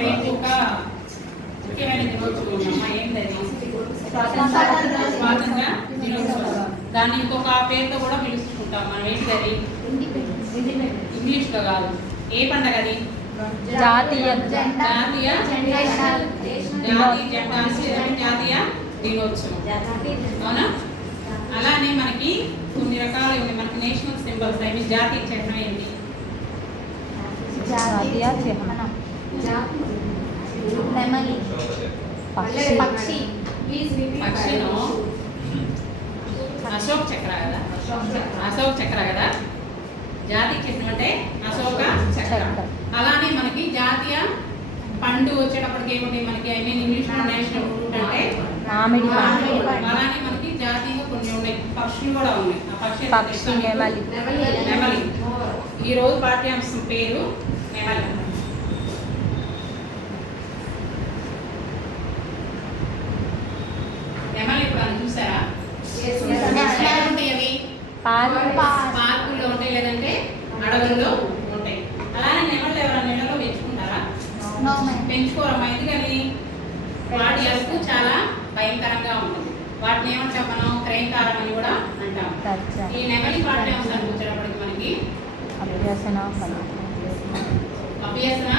రేపు ఒక ముఖ్యమైన దినోత్సవం ఏంటది స్వాతంత్ర దినోత్సవం. దాన్ని ఇంకొక పేరుతో కూడా పిలుచుకుంటాం మనం. ఏంటది? ఇంగ్లీష్లో కాదు. ఏ పండగ అది? జాతీయ జాతీయ జాతీయ దినోత్సవం. అవునా? అలానే మనకి కొన్ని రకాలు ఉన్నాయి. మనకి నేషనల్ సింబల్స్ అవి. జాతీయ చిహ్నం ఏంటి? జాతీయ చిహ్నం నెమలి. పక్షి. పక్షిను అశోక్ చక్ర కదా. అశోక్ చక్ర కదా. జాతీయ చిహ్నం అంటే అశోక చక్ర. అలానే మనకి జాతీయ పండు వచ్చేటప్పటికి ఏమిటి మనకి? I mean English national fruit అంటే మామిడి. అలానే మనకి జాతీయంగా కొన్ని ఉన్నాయి. పక్షులు కూడా ఉన్నాయి. ఆ పక్షి నెమలి. నెమలి. ఈ రోజు పాఠ్యాంశం పేరు నెమలి. నెమలి ఎప్పుడన్నా చూసారా? ఉంటాయి అవి పార్కుల్లో ఉంటాయి, లేదంటే అడవుల్లో ఉంటాయి. అలానే నెమళ్ళు ఎవరైనా నెలలో పెంచుకుంటారా? పెంచుకోరమ్మా. ఎందుకని? వాటి అరుపు చాలా భయంకరంగా ఉంటుంది. వాటిని ఏమంటాం మనం? క్రైంకారం అని కూడా అంటాం. ఈ నెమలి పాఠ్యాంశానికి వచ్చేటప్పటికి మనకి అభ్యసన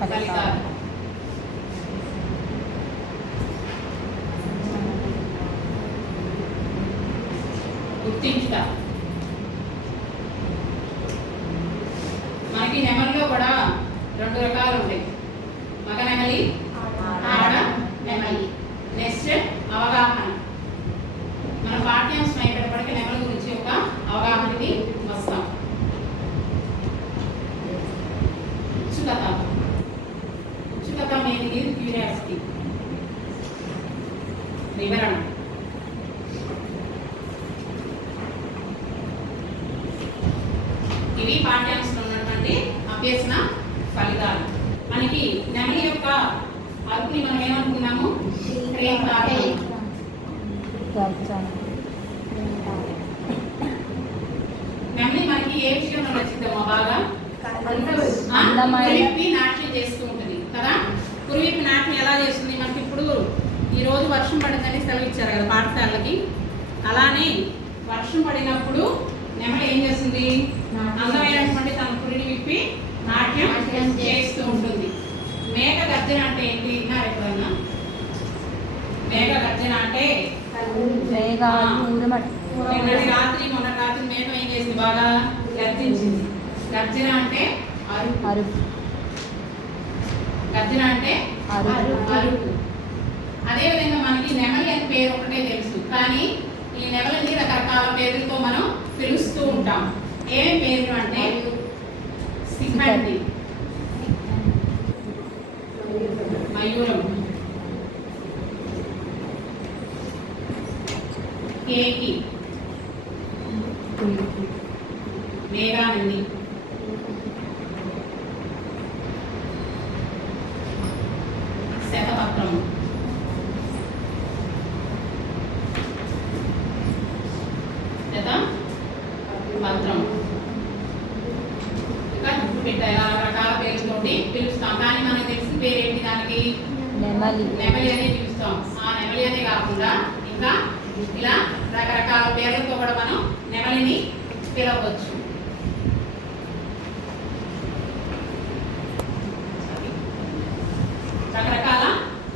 ఫలితాలు. గుర్తించుట. మనకి నెమలిలో కూడా రెండు రకాలు ఉంటాయి. మగ నెమలి, ఆడ నెమలి. నెక్స్ట్ అవగాహన. మన పాఠ్యాంశం అయిపోయేటప్పటికీ నెమలి గురించి ఒక అవగాహనకి వస్తాం. ఉత్సుకత. ఉత్సుకత అనేది క్యూరియాసిటీ. వివరణ. ఇవి పాఠ్యాంశంలో ఉన్నటువంటి అభ్యసన ఫలితాలు. మనకి నెమలి యొక్క అరుపుని మనం ఏమనుకున్నాము? నెమలి మనకి ఏ విషయంలో నచ్చిందమ్మా బాగా? కురివిప్పి నాట్యం చేస్తూ ఉంటుంది కదా. కురివిప్పి నాట్యం ఎలా చేస్తుంది? మనకి ఇప్పుడు ఈ రోజు వర్షం పడిందని సెలవు ఇచ్చారు కదా పాఠశాలకి. అలానే వర్షం పడినప్పుడు నెమలి ఏం చేస్తుంది? అందమైనటువంటి తన పురిని విప్పి నాట్యం చేస్తూ ఉంటుంది. మేఘ గర్జన అంటే ఏంటి? విన్నారు ఎప్పుడన్నా? మేఘ గర్జన అంటే నిన్నటి రాత్రి మొన్న రాత్రి మేఘం ఏం చేసింది? బాగా గర్జించింది. గర్జన అంటే అరుపు. గర్జన అంటే అరుపు. అదేవిధంగా మనకి నెమలి అని పేరు ఒకటే తెలుసు, కానీ ఈ నెమలిని రకరకాల పేర్లతో మనం పిలుస్తూ ఉంటాం. ఏమేమి పేర్లు అంటే సిబ్బంది, మయూరం, కేకి, మేఘానంది, శతపత్రం, పత్రం. ఇంకా పెట్టాయి రకరకాల పేరుతోటి పిలుస్తాం, కానీ మనకు తెలిసిన పేరు ఏంటి? దానికి నెమలి అనే పిలుస్తాం. ఆ నెమలి అనే కాకుండా ఇంకా ఇలా రకరకాల పేర్లతో కూడా మనం నెమలిని పిలవచ్చు. రకరకాల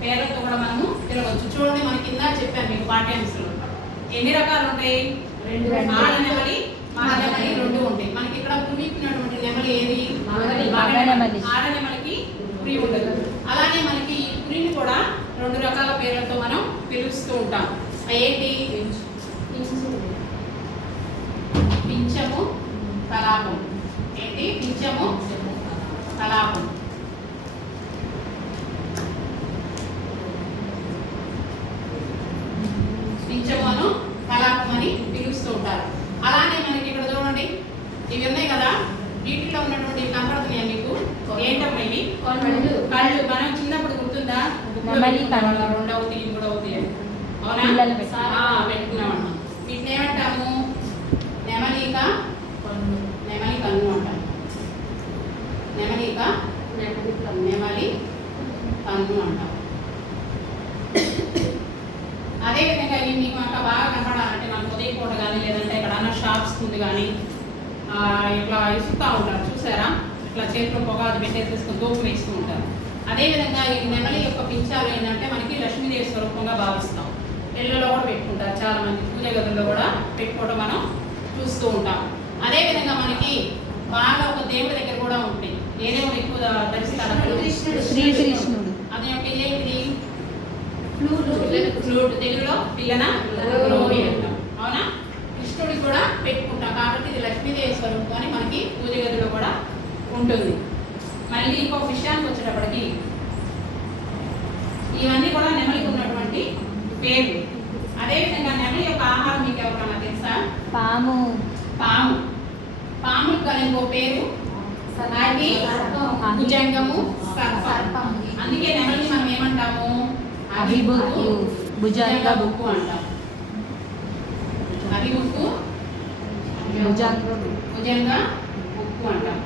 పేర్లతో కూడా మనము పిలవచ్చు. చూడండి, మన కింద చెప్పాను మీకు పాఠ్యాంశంలో ఎన్ని రకాలు ఉంటాయి? ఆడ నెమలి, మగ నెమలి రెండు ఉంటాయి. మనకి ఇక్కడ పురిపినటువంటి నెమలి ఏది? ఆడ నెమలికి పురి ఉండదు. అలానే మనకి ఈ పురిని కూడా రెండు రకాల పేర్లతో మనం పిలుస్తూ ఉంటాం. ఏంటి? పింఛము, కలాపం. ఏంటి? పింఛము, కలాపం. పింఛమును కలాపం అని పిలుస్తూ ఉంటారు. అలానే మనకి ఇక్కడ చూడండి, ఇవి ఉన్నాయి కదా, వీటిలో ఉన్నటువంటి కనపడుతున్నాయి మీకు. ఏంటమ్మా ఇవి? కళ్ళు. మనం చిన్నప్పుడు గుర్తుందా? రెండు అవుతాయి, మూడు అవుతాయి. అవునా? పెట్టుకున్నామన్నా. వీటిని ఏమంటాము? నెమలిక, నెమలి కన్ను అంటాం. నెమలిక, నెమలి కన్ను అంటాం. అదేవిధంగా ఇవి మీకు అంత బాగా కనపడాలంటే మనకు ఉదయం పూట కానీ లేదంటే ఎక్కడన్నా షాప్స్ ముందు కానీ ఇట్లా ఇసుకుతూ ఉంటారు చూసారా, ఇట్లా చేతిలో పొగ అది పెట్టేసేసుకుని దూపం వేస్తూ ఉంటారు. అదేవిధంగా ఈ నెమలి యొక్క పింఛాలు ఏంటంటే మనకి లక్ష్మీదేవి స్వరూపంగా భావిస్తాం. ఇళ్ళలో కూడా పెట్టుకుంటారు, చాలా మంది పూజ గదుల్లో కూడా పెట్టుకోవడం మనం చూస్తూ ఉంటాం. అదేవిధంగా మనకి బాగా ఒక దేవుడి దగ్గర కూడా ఉంటాయి. ఏ దేవుడు ఎక్కువ ధరిస్తారు? శ్రీకృష్ణుడు. అదేమిటి ఏంటిది? ఫ్లూట్, తెలుగులో పిల్లన రోమి అంటాం. అవునా? కృష్ణుడికి కూడా పెట్టుకుంటాం కాబట్టి ఇది లక్ష్మీదేవి స్వరూపం అని మనకి పూజ గదిలో కూడా ఉంటుంది. మళ్ళీ ఇంకొక విషయానికి వచ్చేటప్పటికి ఇవన్నీ కూడా నెమలికి ఉన్నటువంటి పేర్లు. అదేవిధంగా నెమలి యొక్క ఆహారం మీకు ఎవరికన్నా తెలుసా? పాము. పాము. పాముకి కానీ ఇంకో పేరు అది భుజంగము, సర్పం. అందుకే నెమలిని మనం ఏమంటాము? అభిబుక్కు, భుజంగ బుక్కు అంటాం. అభిబుక్కు, భుజంగ బుక్కు అంటాం.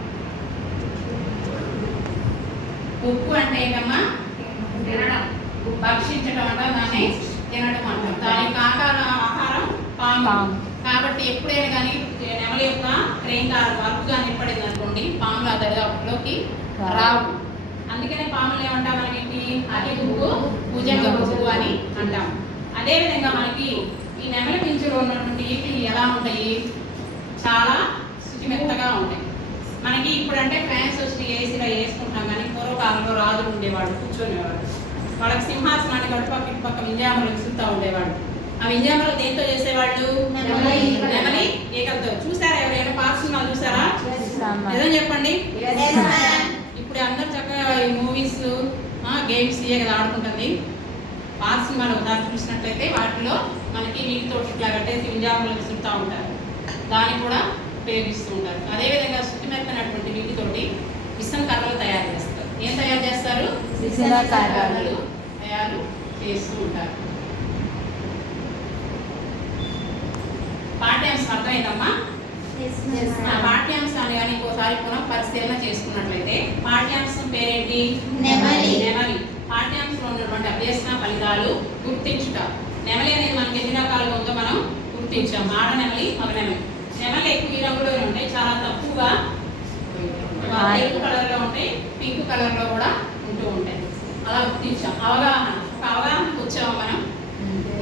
ఉప్పు అంటే ఏంటమ్మా? తినడం, భక్షించడం అంటాం, దాన్ని తినడం అంటాం. దాని యొక్క ఆహారం పాము. కాబట్టి ఎప్పుడైనా కానీ నెమలి యొక్క ట్రైన్కారం వర్క్ కానీ ఎప్పుడైంది అనుకోండి, పాములు ఆ దరిదాపులోకి రావు. అందుకనే పాములు ఏమంటాం మనకి? అది బుక్కు, భుజంగ బుక్కు అని అంటాం. అదేవిధంగా మనకి ఈ నెమలి పింఛలో ఉన్నటువంటి ఈకలు ఎలా ఉంటాయి? చాలా శుచిమెత్తగా ఉంటాయి. మనకి ఇప్పుడంటే ఫ్యాన్స్ వచ్చి ఏసీలో వేసుకుంటాం, కానీ పూర్వకాలంలో రాజులు ఉండేవాడు, కూర్చొనేవాడు. వాళ్ళకి సింహాసనాన్ని గడుపక్క ఇటుపక్క వింజామలు విసురుతూ ఉండేవాడు. ఆ వింజామలు దేంతో చేసేవాళ్ళు? నెమలి ఈకలతో. చూసారా? ఎవరైనా పాత సినిమాలు చూసారా? నిజం చెప్పండి. ఇప్పుడు అందరు చక్కగా ఈ మూవీస్ గేమ్స్ ఇవే కదా ఆడుకుంటుంది. పాత సినిమాలు ఒకసారి చూసినట్లయితే వాటిలో మనకి నీటితో ఇట్లా కట్టేసి వింజామలు విసురుతూ ఉంటారు, దాన్ని కూడా ఉపయోగిస్తూ ఉంటారు. అదేవిధంగా శుద్ధిమెత్తనటువంటి నీటితోటి విసన కర్రలు తయారు చేస్తారు. ఏం తయారు చేస్తారు? విసన కర్రలు తయారు చేస్తూ ఉంటారు. పాఠ్యాంశం అర్థమైందమ్మా? పాఠ్యాంశాన్ని కానీ ఇంకోసారి పునః పరిశీలన చేసుకున్నట్లయితే పాఠ్యాంశం పేరేంటి? నెమలి. పాఠ్యాంశంలో ఉన్నటువంటి అభ్యసన ఫలితాలు గుర్తించుట. నెమలి అనేది మనకి ఎన్ని రకాలుగా ఉందో మనం గుర్తించాం. ఆడ నెమలి, మగ నెమలి. నెమలి ఎక్కువ ఈ రంగులోనే ఉంటాయి, చాలా తక్కువగా తెలుపు కలర్లో ఉంటాయి, పింక్ కలర్లో కూడా ఉంటూ ఉంటాయి. అలా గుర్తించాం. అవగాహనకు వచ్చాము మనం.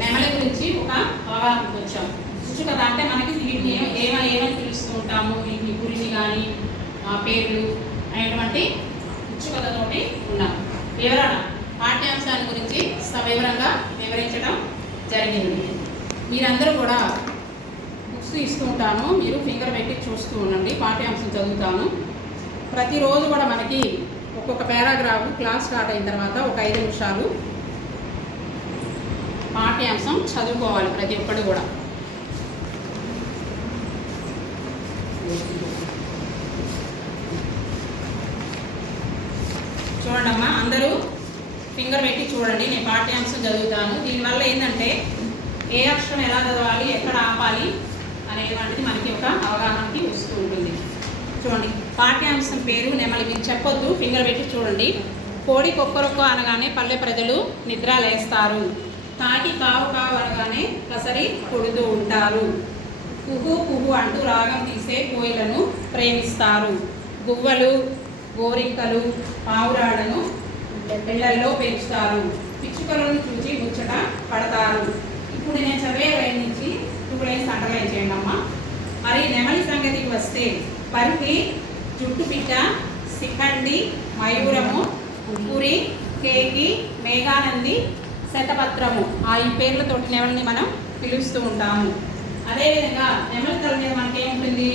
నెమలి గురించి ఒక అవగాహనకు వచ్చాం. కదా అంటే మనకి వీటిని ఏమని పిలుస్తూ ఉంటాము? వీటిని గురిని కానీ పేర్లు అనేటువంటి ఉచ్చుకథతోటి ఉన్నాం. వివరణ పాఠ్యాంశాన్ని గురించి సవివరంగా వివరించడం జరిగింది. మీరందరూ కూడా బుక్స్ ఇస్తూ ఉంటాను, మీరు ఫింగర్ పెట్టి చూస్తూ ఉండండి. పాఠ్యాంశం చదువుతాను. ప్రతిరోజు కూడా మనకి ఒక్కొక్క పారాగ్రాఫ్ క్లాస్ స్టార్ట్ అయిన తర్వాత ఒక 5 నిమిషాలు పాఠ్యాంశం చదువుకోవాలి ప్రతి ఒక్కరు కూడా. చూడండమ్మా, అందరూ ఫింగర్ పెట్టి చూడండి. నేను పాఠ్యాంశం చదువుతాను. దీనివల్ల ఏంటంటే ఏ అక్షరం ఎలా చదవాలి, ఎక్కడ ఆపాలి అనేటువంటిది మనకి ఒక అవగాహనకి వస్తూ ఉంటుంది. చూడండి, పాఠ్యాంశం పేరు నెమలి. మీరు చెప్పొద్దు, ఫింగర్ పెట్టి చూడండి. కోడి కొక్కరొక్క అనగానే పల్లె ప్రజలు నిద్ర లేస్తారు. కాకి కావు కావు అనగానే కసరి కొడుతూ ఉంటారు. కుహు కుహు అంటూ రాగం తీసే కోయిలను ప్రేమిస్తారు. గువ్వలు, గోరింకలు, పావురాలను పిల్లల్లో పెంచుతారు. పిచ్చుకలను చూసి ముచ్చట పడతారు. ఇప్పుడు నేను చదివే లైన్ నుంచి 2 లైన్స్ అండర్లైన్ చేయండి అమ్మా. మరి నెమలి సంగతికి వస్తే పరికి, జుట్టు పిట్ట, శిఖండి, మయూరము, పురి, కేకి, మేఘానంది, శతపత్రము ఈ పేర్లతోటి నెమలిని మనం పిలుస్తూ ఉంటాము. అదేవిధంగా నెమలి తల మీద మనకేముంటుంది?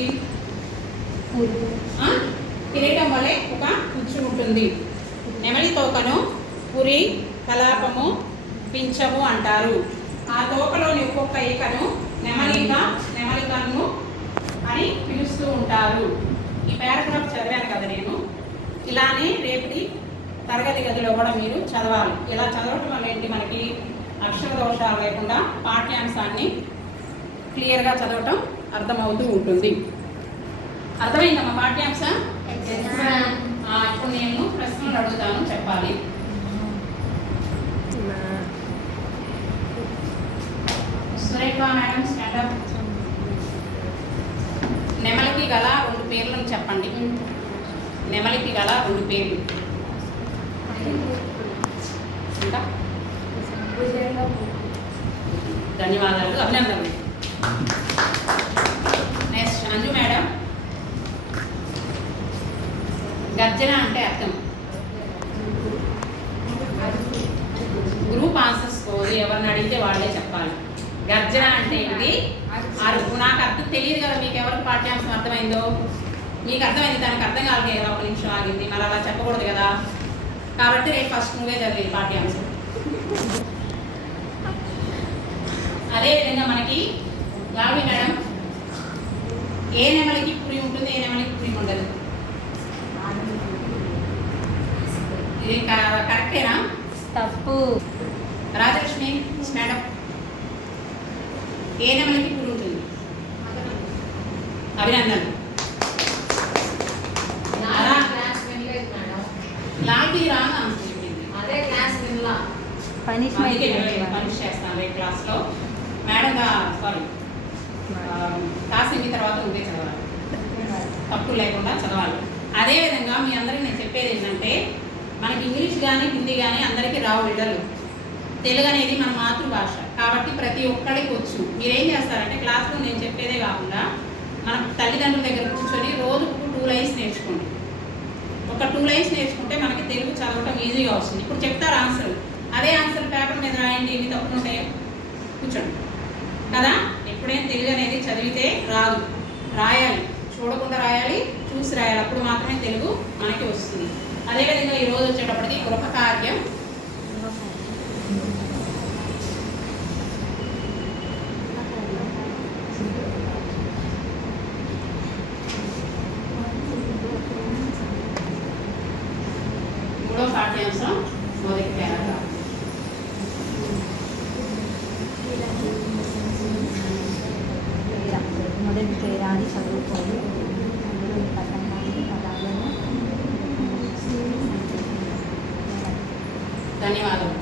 తిరగటం వల్లే ఒక కుచ్చు ఉంటుంది. నెమలి తోకను పురి, కలాపము, పింఛము అంటారు. ఆ తోకలోని ఒక్కొక్క ఈకను నెమలిక, నెమలికను అని పిలుస్తూ ఉంటారు. ఈ పారాగ్రాఫ్ చదివాను కదా నేను. ఇలానే రేపటి తరగతి గదిలో కూడా మీరు చదవాలి. ఇలా చదవటం వల్ల ఏంటి, మనకి అక్షర దోషాలు లేకుండా పాఠ్యాంశాన్ని క్లియర్గా చదవటం అర్థమవుతూ ఉంటుంది. అర్థమైందమ్మా పాఠ్యాంశం? ఇప్పుడు నేను ప్రశ్నలు అడుగుతాను, చెప్పాలి. నెమలికి గల 2 పేర్లు. ఇంకా ధన్యవాదాలు, అభినందనలు. Next Anju madam. గర్జన అంటే అర్థం. గ్రూప్ ఆన్సర్స్ కోరి ఎవరిని అడిగితే వాళ్ళే చెప్పాలి. గర్జన అంటే ఏంటి? అరుపు. నాకు అర్థం తెలియదు కదా, మీకు ఎవరికి పాఠ్యాంశం అర్థమైందో? మీకు అర్థమైంది, దానికి అర్థం కావాలి కదా, ఒక నిమిషం ఆగింది, మరి అలా చెప్పకూడదు కదా. కాబట్టి రేపు ఫస్ట్ నువ్వే చదివేది పాఠ్యాంశం. అదేవిధంగా మనకి లావి మేడం, ఏ నెమలికి పురి ఉంటుంది, ఏ నెమలికి పురి ఉండదు? ఇది కరెక్టేనా? తప్పు. రాజలక్ష్మి స్టాండప్. ఏ నెమలికి పురి ఉంటుంది? అభినందన్. లాంటి రాంగ్ ఆన్సర్ చెప్పింది. పనిష్మెంట్ పనిష్ చేస్తాను రేపు క్లాస్లో. మేడం సారీ, క్లాస్ అయిన తర్వాత ఉండే చదవాలి, తప్పు లేకుండా చదవాలి. అదేవిధంగా మీ అందరికీ నేను చెప్పేది ఏంటంటే, మనకి ఇంగ్లీష్ కానీ హిందీ కానీ అందరికీ రావు విడలు. తెలుగు అనేది మన మాతృభాష కాబట్టి ప్రతి ఒక్కడికి వచ్చు. మీరేం చేస్తారంటే క్లాస్లో నేను చెప్పేదే కాకుండా మన తల్లిదండ్రుల దగ్గర కూర్చొని రోజుకు 2 లైన్స్ నేర్చుకోండి. ఒక 2 లైన్స్ నేర్చుకుంటే మనకి తెలుగు చదవటం ఈజీగా వస్తుంది. ఇప్పుడు చెప్తారు ఆన్సర్, అదే ఆన్సర్ పేపర్ మీద రాయండి, ఇవి తప్పులు ఉంటాయో కూర్చోండి కదా. ఎప్పుడైనా తెలుగు అనేది చదివితే రాదు, రాయాలి, చూడకుండా రాయాలి, చూసి రాయాలి, అప్పుడు మాత్రమే తెలుగు మనకి వస్తుంది. అదేవిధంగా ఈరోజు వచ్చేటప్పటికి గృహ కార్యం. మూడో పాఠ్యాంశం మొదటి పారాగ్రాఫ్. మొదటి పేరాన్ని చదువుకోవాలి. అందులో పట్టణానికి పదాలను. ధన్యవాదాలు.